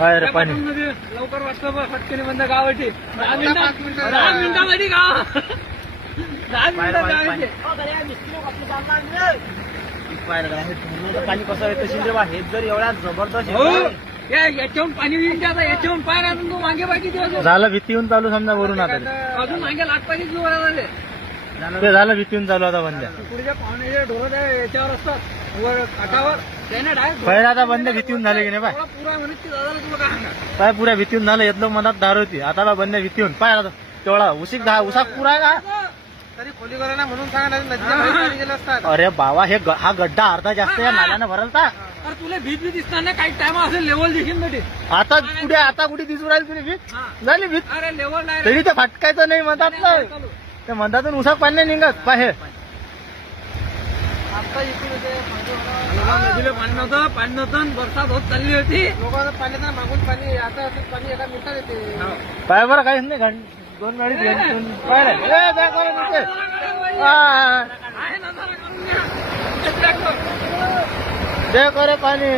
Fire पाणी लवकर वाटतं फटकेने बंद गावाची दहा मिनिट दहा मिनिटामध्ये गाव दहा मिनिट पाणी कसं येतं शिजेबा हे जर एवढ्या जबरदस्त याच्याहून पाणी याच्याहून पाय आणून तू मागे पाहिजे झालं भीती येऊन चालू समजा वरून आता अजून मागे लागतो ते झालं भीतीन चालू आता बंद पुढच्या आता असतात बंद भीतीन झाले की नाही भीतीवून झालं येतलो मनात दार होती आता बंद भीती पाय आता तेवढा उशीक दहा उसाक पुरा का म्हणून अरे बाबा हे हा गड्डा अर्धा जास्त या नाल्यानं भरलता तुला भीत भी दिसणार नाही काही टायम असेल लेवल दिसते आता कुठे आता कुठे दिसू राहील तुम्ही भीत झाली भीत तरी तर फाटकायचं नाही मत मंदातून उसाक पाणी नाही निघत पाणी नव्हतं बरसात होत चालली होती पाणी आता पाणी बरं काहीच नाही घाण दोन दे ने। ने दे पाणी पाणी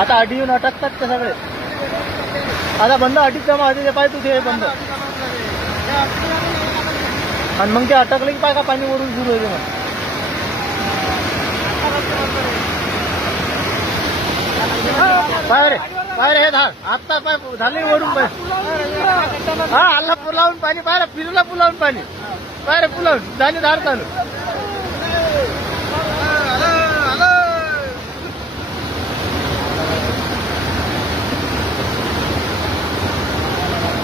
आता अटी येऊन अटकतात का सगळे आता बंद जमा आधी पाहिजे बंद आणि मग ते अटकले की पाय का पाणी वरून मग रे पाय रे हे धार आत्ता पाय झाली वरून हा आला पुलावून पाणी पाय रे फिरला पुलावून पाणी रे पुलावून झाले धार चालू